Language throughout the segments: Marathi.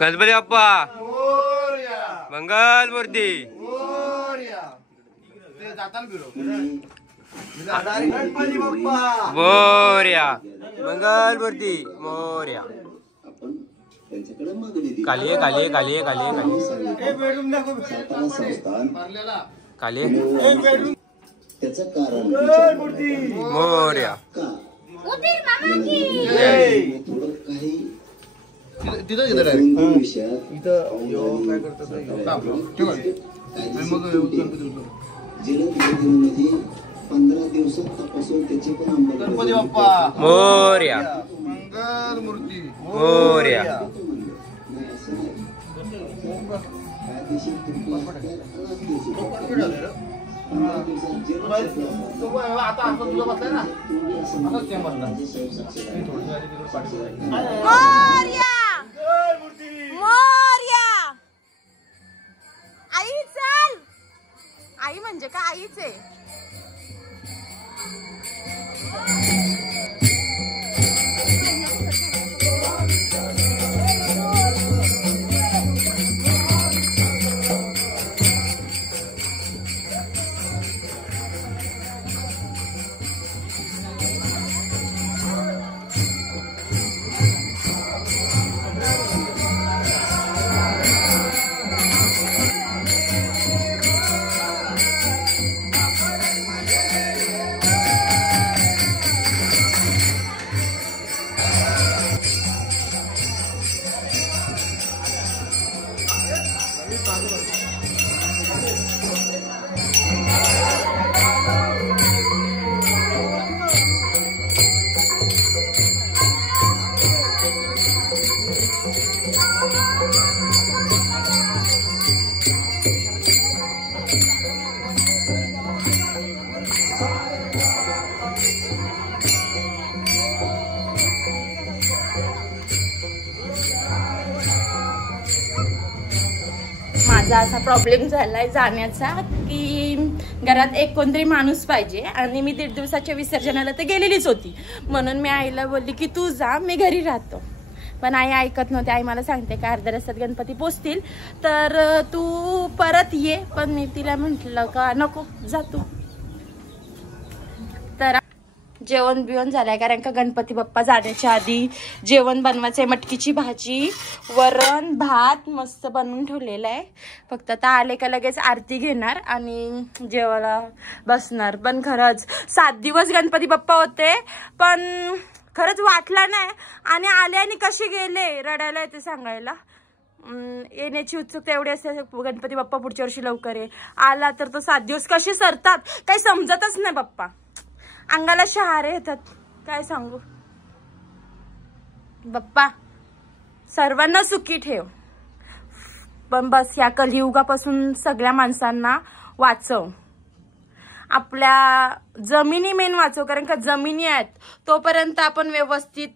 गणपती बाप्पा मंगल मूर्ती मोर्या मंगल मूर्ती मोर्या कालिये कालिये कालिये कालिये कालिये त्याचं कारण मोर्या थोडं काही जलदगतीमध्ये 15 दिवसात तपासून त्याची पण गणपती बाप्पा मोर्या मंगल मूर्ती मोर्या आता आपण तुला बसलाय ना मोर्या मोर्या आई चल आई म्हणजे का आईच आहे माझा असा प्रॉब्लेम झालाय जाण्याचा की घरात एक कोणतरी माणूस पाहिजे आणि मी 1.5 दिवसाच्या विसर्जनाला तर गेलेलीच होती म्हणून मी आईला बोलली की तू जा मी घरी राहतो पण आई ऐकत नव्हती आई मला सांगते का अर्ध्या रस्त्यात गणपती पोचतील तर तू परत ये पण मी तिला म्हटलं का नको जा तू तर जेवण बिवण झालंय कारण का गणपती बाप्पा जाण्याच्या आधी जेवण बनवायचंय मटकीची भाजी वरण भात मस्त बनवून ठेवलेलं आहे फक्त आता आले का लगेच आरती घेणार आणि जेवायला बसणार पण खरंच 7 दिवस गणपती बाप्पा होते पण खरंच वाटला नाही आणि आले आणि कसे गेले रडायला येते सांगायला येण्याची उत्सुकता एवढी असते गणपती बाप्पा पुढच्या वर्षी लवकर आहे आला तर तो 7 दिवस कसे सरतात काही समजतच नाही बाप्पा अंगाला शहारे येतात काय सांगू बाप्पा सर्वांना सुखी ठेव पण बस या कलियुगापासून सगळ्या माणसांना वाचव आपल्या जमिनी मेन वाचव कारण का जमिनी आहेत तोपर्यंत आपण व्यवस्थित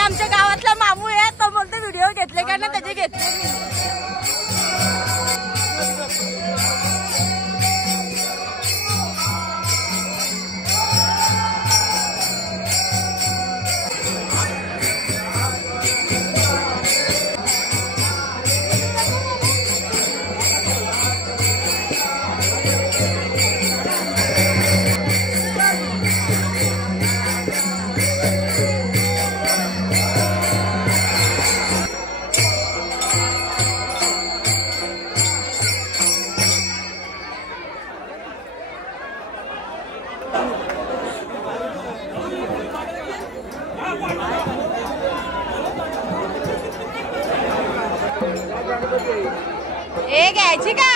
आमच्या गावातला मामू आहे तो बोलतो व्हिडिओ घेतले का ना त्याचे घेतले ए घ्यायची का